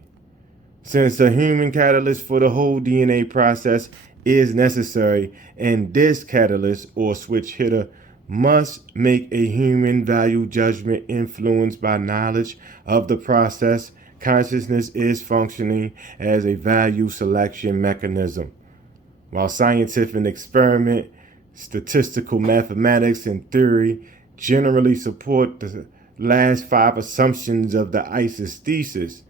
Since the human catalyst for the whole DNA process is necessary, and this catalyst or switch hitter must make a human value judgment influenced by knowledge of the process, consciousness is functioning as a value selection mechanism. While scientific experiment, statistical mathematics, and theory generally support the last 5 assumptions of the ISIS thesis,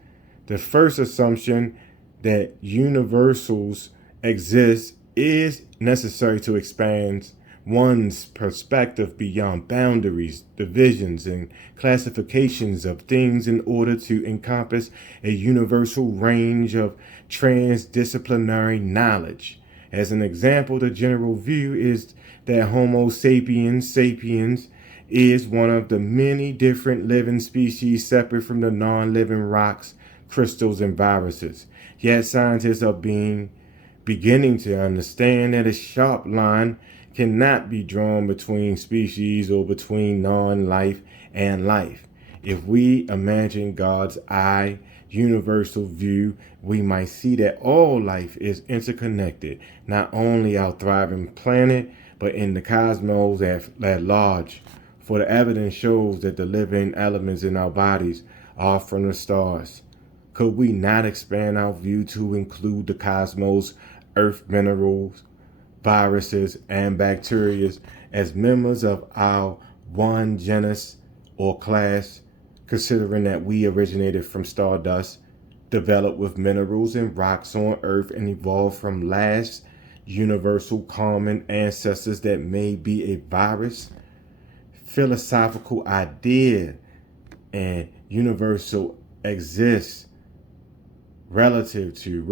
the first assumption, that universals exist, is necessary to expand one's perspective beyond boundaries, divisions, and classifications of things in order to encompass a universal range of transdisciplinary knowledge. As an example, the general view is that Homo sapiens is one of the many different living species separate from the non-living rocks, crystals, and viruses. Yet scientists are beginning to understand that a sharp line cannot be drawn between species or between non-life and life. If we imagine God's eye universal view, we might see that all life is interconnected, not only our thriving planet, but in the cosmos at large. For the evidence shows that the living elements in our bodies are from the stars. Could we not expand our view to include the cosmos, earth minerals, viruses, and bacteria as members of our one genus or class, considering that we originated from stardust, developed with minerals and rocks on earth, and evolved from last universal common ancestors that may be a virus? Philosophical idea and universal exists relative to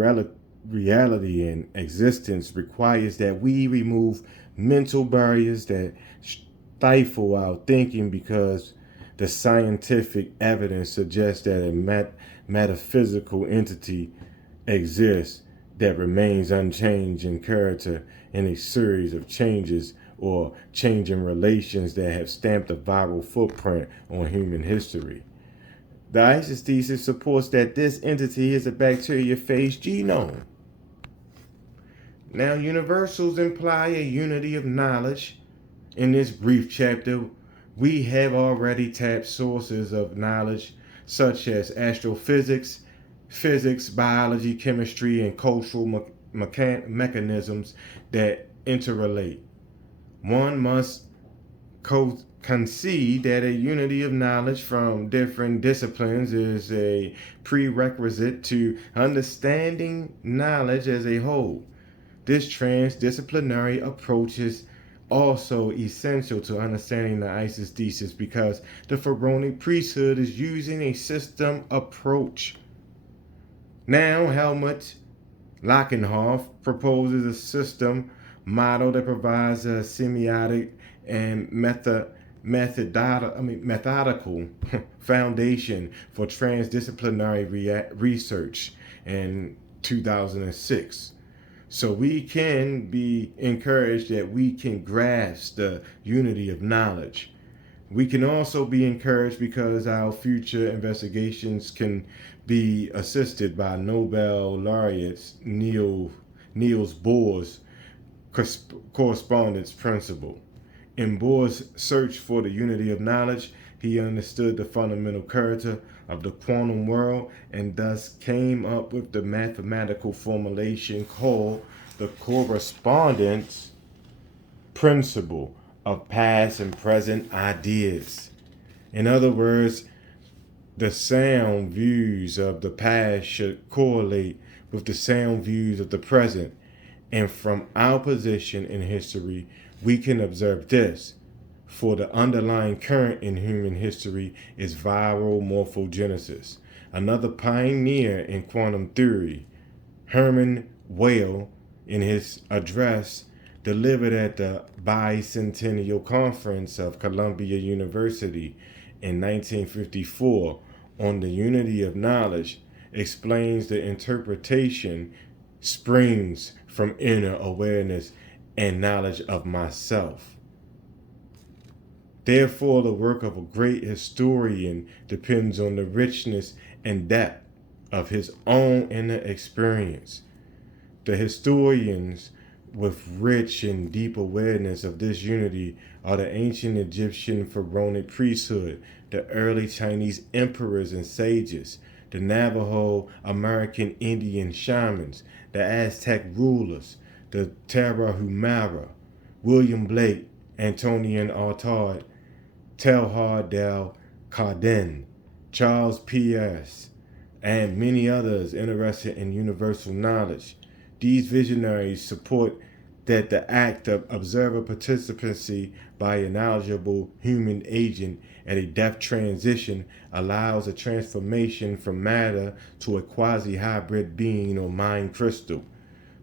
reality and existence requires that we remove mental barriers that stifle our thinking, because the scientific evidence suggests that a metaphysical entity exists that remains unchanged in character in a series of changes or changing relations that have stamped a viral footprint on human history. The ISIS thesis supports that this entity is a bacteriophage genome. Now, universals imply a unity of knowledge. In this brief chapter, we have already tapped sources of knowledge such as astrophysics, physics, biology, chemistry, and cultural mechanisms that interrelate. One must concede that a unity of knowledge from different disciplines is a prerequisite to understanding knowledge as a whole. This transdisciplinary approach is also essential to understanding the ISIS thesis, because the Pharaonic priesthood is using a system approach. Now, Helmut Lachenhoff proposes a system model that provides a semiotic and methodical foundation for transdisciplinary research in 2006. So we can be encouraged that we can grasp the unity of knowledge. We can also be encouraged because our future investigations can be assisted by Nobel laureates Niels Bohr's correspondence principle. In Bohr's search for the unity of knowledge, he understood the fundamental character of the quantum world and thus came up with the mathematical formulation called the correspondence principle of past and present ideas. In other words, the sound views of the past should correlate with the sound views of the present. And from our position in history, we can observe this. For the underlying current in human history is viral morphogenesis. Another pioneer in quantum theory, Herman Weyl, in his address delivered at the Bicentennial Conference of Columbia University in 1954 on the unity of knowledge, explains the interpretation springs from inner awareness and knowledge of myself. Therefore, the work of a great historian depends on the richness and depth of his own inner experience. The historians with rich and deep awareness of this unity are the ancient Egyptian Pharaonic priesthood, the early Chinese emperors and sages, the Navajo American Indian shamans, the Aztec rulers, the Tarahumara, William Blake, Antonian Artaud, Teilhard del Carden, Charles Pierce, and many others interested in universal knowledge. These visionaries support that the act of observer participancy by a knowledgeable human agent at a depth transition allows a transformation from matter to a quasi-hybrid being or mind crystal.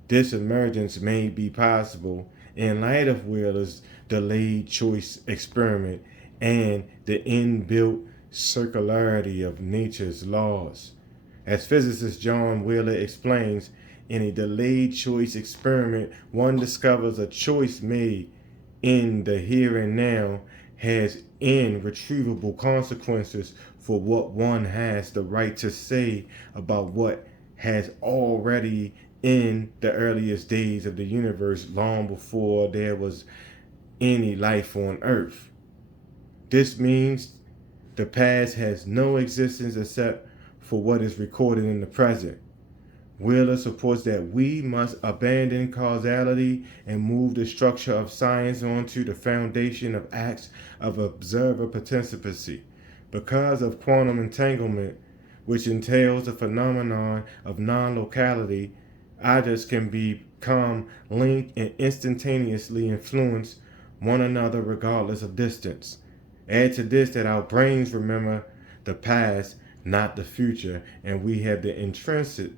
This emergence may be possible in light of Wheeler's delayed choice experiment and the inbuilt circularity of nature's laws. As physicist John Wheeler explains, in a delayed choice experiment, one discovers a choice made in the here and now has irretrievable consequences for what one has the right to say about what has already in the earliest days of the universe, long before there was any life on Earth. This means the past has no existence except for what is recorded in the present. Wheeler supports that we must abandon causality and move the structure of science onto the foundation of acts of observer participancy. Because of quantum entanglement, which entails the phenomenon of non-locality, objects can become linked and instantaneously influence one another regardless of distance. Add to this that our brains remember the past, not the future, and we have the intrinsic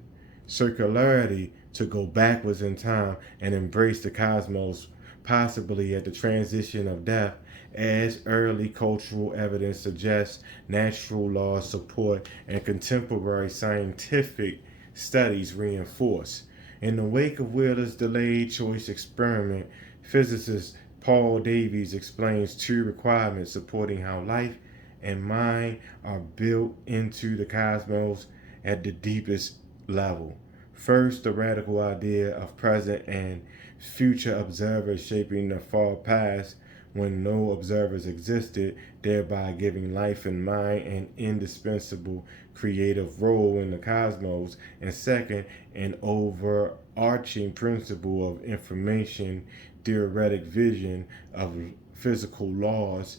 circularity to go backwards in time and embrace the cosmos, possibly at the transition of death, as early cultural evidence suggests, natural laws support, and contemporary scientific studies reinforce. In the wake of Wheeler's delayed choice experiment, physicist Paul Davies explains two requirements supporting how life and mind are built into the cosmos at the deepest level. First, the radical idea of present and future observers shaping the far past when no observers existed, thereby giving life and mind an indispensable creative role in the cosmos. And second, an overarching principle of information theoretic vision of physical laws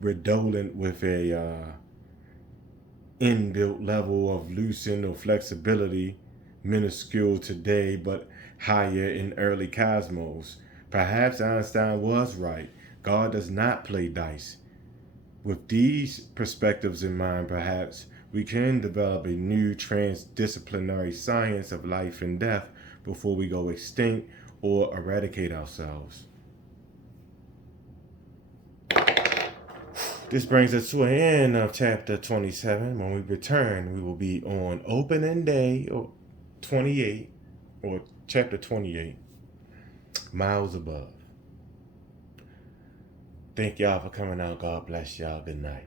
redolent with a inbuilt level of loosen or flexibility, minuscule today but higher in early cosmos. Perhaps Einstein was right. God does not play dice. With these perspectives in mind, perhaps we can develop a new transdisciplinary science of life and death before we go extinct or eradicate ourselves. This brings us to an end of chapter 27. When we return, we will be on opening day or 28, or chapter 28, Miles Above. Thank y'all for coming out. God bless y'all. Good night.